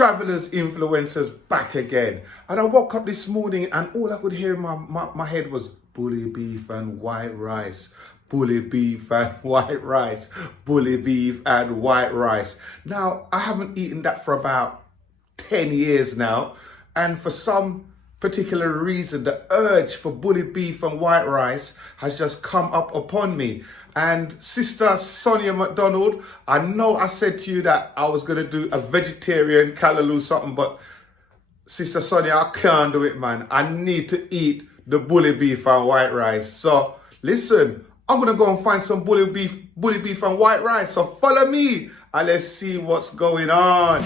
Travelers, influencers back again. And I woke up this morning and all I could hear in my head was bully beef and white rice. Bully beef and white rice. Bully beef and white rice. Now, I haven't eaten that for about 10 years now. And for some particular reason, the urge for bully beef and white rice has just come up upon me. And Sister Sonia McDonald, I know I said to you that I was going to do a vegetarian callaloo something, but Sister Sonia, I can't do it, man. I need to eat the bully beef and white rice. So listen, I'm going to go and find some bully beef and white rice. So follow me and let's see what's going on.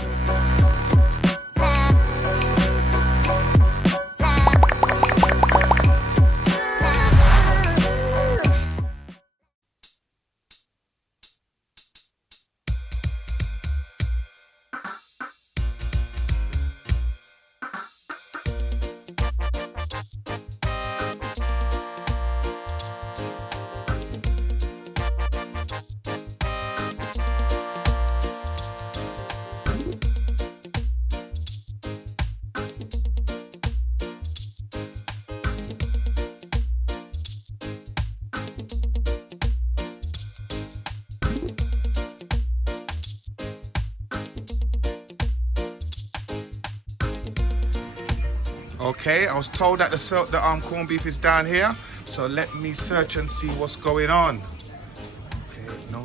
Okay, I was told that the corned beef is down here, so let me search and see what's going on. Okay, no,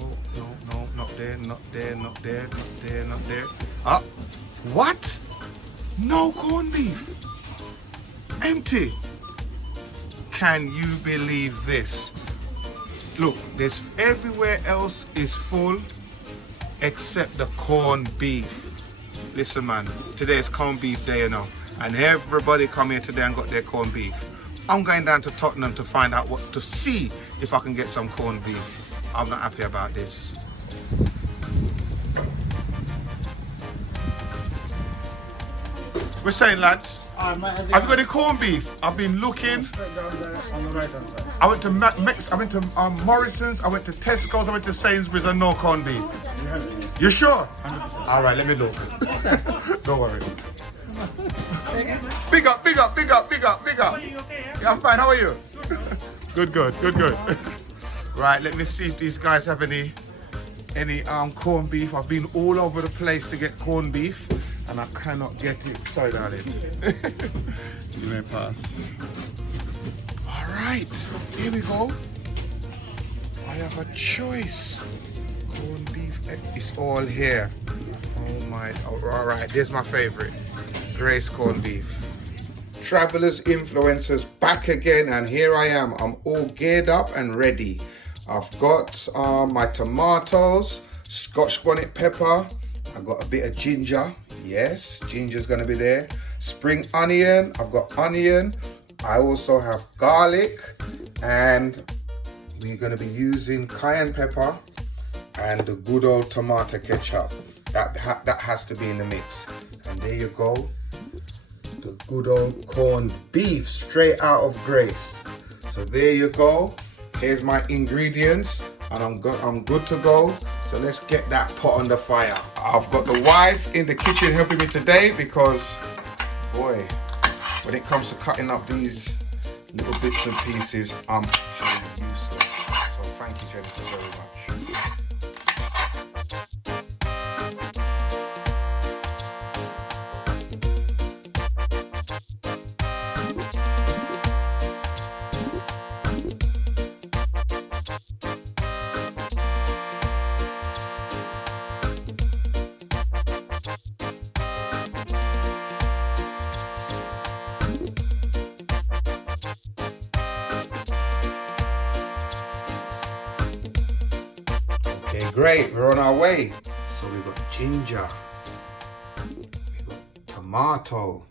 not there, not there, not there, not there, not there. Ah, what? No corned beef? Empty? Can you believe this? Look, there's everywhere else is full except the corned beef. Listen, man, today is corned beef day, you know. And everybody come here today and got their corned beef. I'm going down to Tottenham to find out to see if I can get some corned beef. I'm not happy about this. We're saying, lads, have you got any corned beef? I've been looking. On the right hand side. I went to Morrison's, I went to Tesco's, I went to Sainsbury's and no corned beef. You sure? 100%. All right, let me look. Don't worry. Big up, big up, big up, big up, big up. Yeah, I'm fine. How are you? Good. Right, let me see if these guys have any corned beef. I've been all over the place to get corned beef and I cannot get it. Sorry, darling. You may pass. All right, here we go. I have a choice. Corned beef is all here. Oh my, all right, there's my favorite. Grace corned beef. Travelers, influencers back again, and here I am. I'm all geared up and ready. I've got my tomatoes, Scotch bonnet pepper. I've got a bit of ginger. Yes, ginger's gonna be there. Spring onion. I've got onion. I also have garlic, and we're gonna be using cayenne pepper and the good old tomato ketchup. That has to be in the mix. And there you go. The good old corned beef straight out of Grace. So there you go. Here's my ingredients and I'm good to go. So let's get that pot on the fire. I've got the wife in the kitchen helping me today because, boy, when it comes to cutting up these little bits and pieces, I'm useless. So thank you, Jennifer, very much. Great, we're on our way. So we've got ginger, we've got tomato,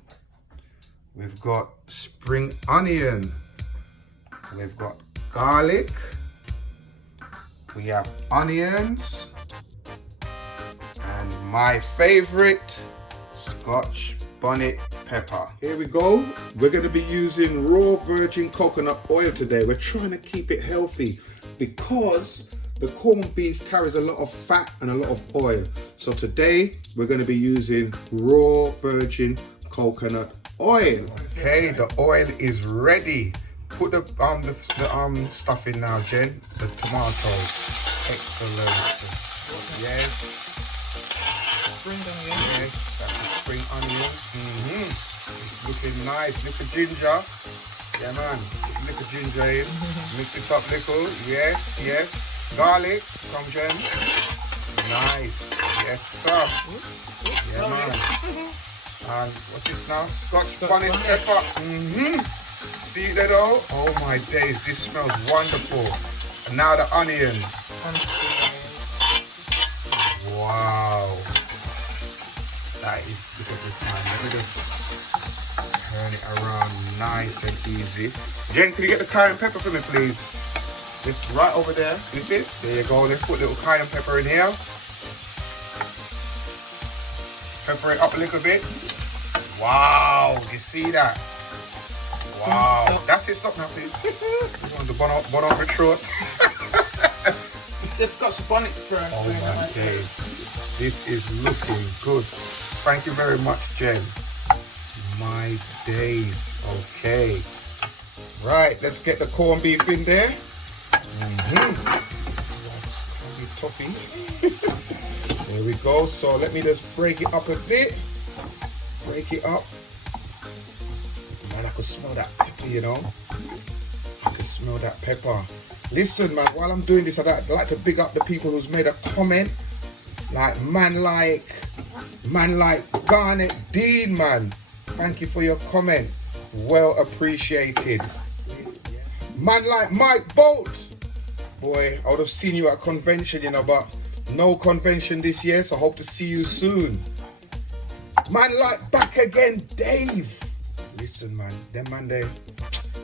we've got spring onion, we've got garlic, we have onions, and my favorite, Scotch bonnet pepper. Here we go. We're going to be using raw virgin coconut oil today. We're trying to keep it healthy because the corned beef carries a lot of fat and a lot of oil. So today we're going to be using raw virgin coconut oil. Okay, the oil is ready. Put the stuff in now, Jen. The tomatoes. Excellent. Yes. Spring onion. Yes, that's the spring onion. It's looking nice. Little ginger. Yeah, man. Little ginger in. Mix it up little. Yes, yes. Garlic. Come, Jen. Nice. Yes, sir. Yeah, man. And what's this now? Scotch bonnet pepper. See it there though? Oh my days, this smells wonderful. And now the onions. Wow. That is, look at this, man. Let me just turn it around nice and easy. Jen, can you get the cayenne pepper for me, please? It's right over there. Is it? There you go. Let's put a little cayenne pepper in here. Pepper it up a little bit. Wow, you see that? Wow, that's it. Stop now, please. You want the bun up the throat? The Scotch bonnet spray. Oh my days, this is looking good. Thank you very much, Jen. My days. Okay. Right, let's get the corned beef in there. Topping. There we go. So let me just break it up a bit. Break it up. Man, I could smell that pepper, you know. I could smell that pepper. Listen, man, while I'm doing this, I'd like to big up the people who's made a comment. Like man like Garnet Dean, man. Thank you for your comment. Well appreciated. Man like Mike Bolt. Boy, I would have seen you at a convention, you know, but no convention this year, so I hope to see you soon. Man like Back Again Dave. Listen, man, them man there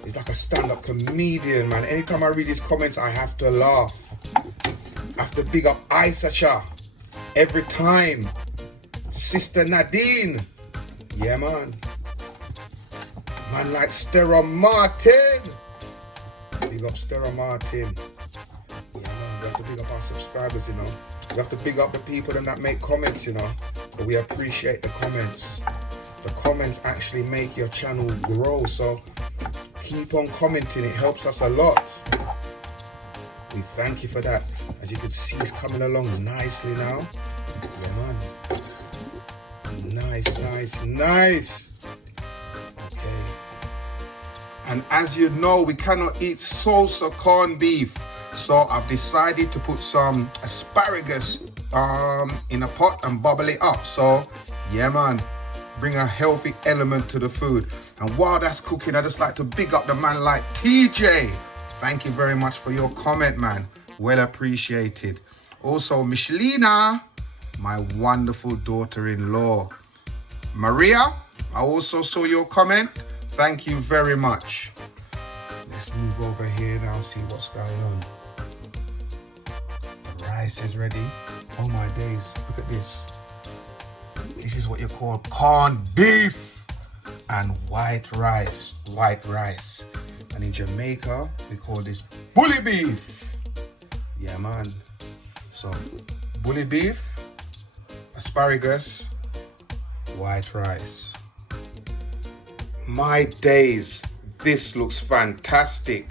is like a stand-up comedian, man. Anytime I read his comments, I have to laugh. I have to big up Isacha every time. Sister Nadine. Yeah, man. Man like Stella Martin. Big up Stella Martin. Yeah, man, we have to big up our subscribers, you know. We have to big up the people that make comments, you know. But we appreciate the comments. The comments actually make your channel grow, so keep on commenting. It helps us a lot. We thank you for that. As you can see, it's coming along nicely now. Yeah, man. Nice, nice, nice. Okay. And as you know, we cannot eat salsa corned beef. So I've decided to put some asparagus in a pot and bubble it up. So yeah, man, bring a healthy element to the food. And while that's cooking, I just like to big up the man like TJ. Thank you very much for your comment, man. Well appreciated. Also, Michelina, my wonderful daughter-in-law. Maria, I also saw your comment. Thank you very much. Let's move over here now, see what's going on. The rice is ready. Oh my days, look at this. This is what you call corned beef and white rice. White rice. And in Jamaica, we call this bully beef. Yeah, man. So, bully beef, asparagus, white rice. My days, this looks fantastic.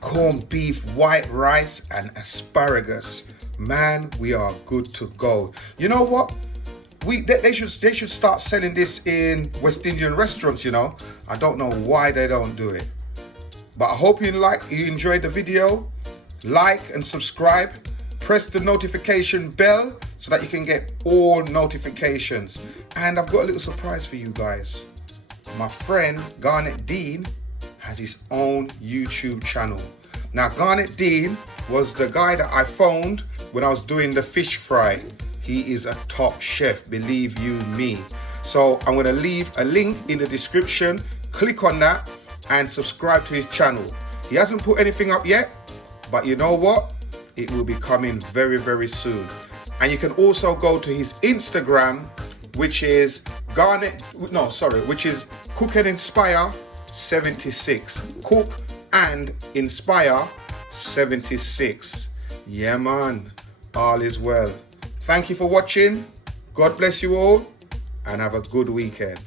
Corned beef, white rice, and asparagus. Man, we are good to go. You know what? They should start selling this in West Indian restaurants, you know. I don't know why they don't do it. But I hope you enjoyed the video. Like and subscribe. Press the notification bell so that you can get all notifications. And I've got a little surprise for you guys. My friend Garnet Dean has his own YouTube channel. Now, Garnet Dean was the guy that I phoned when I was doing the fish fry. He is a top chef, believe you me. So I'm going to leave a link in the description. Click on that and subscribe to his channel. He hasn't put anything up yet, but you know what? It will be coming very, very soon. And you can also go to his Instagram, which is which is Cook and Inspire 76. Cook and Inspire 76. Yeah, man. All is well. Thank you for watching. God bless you all and have a good weekend.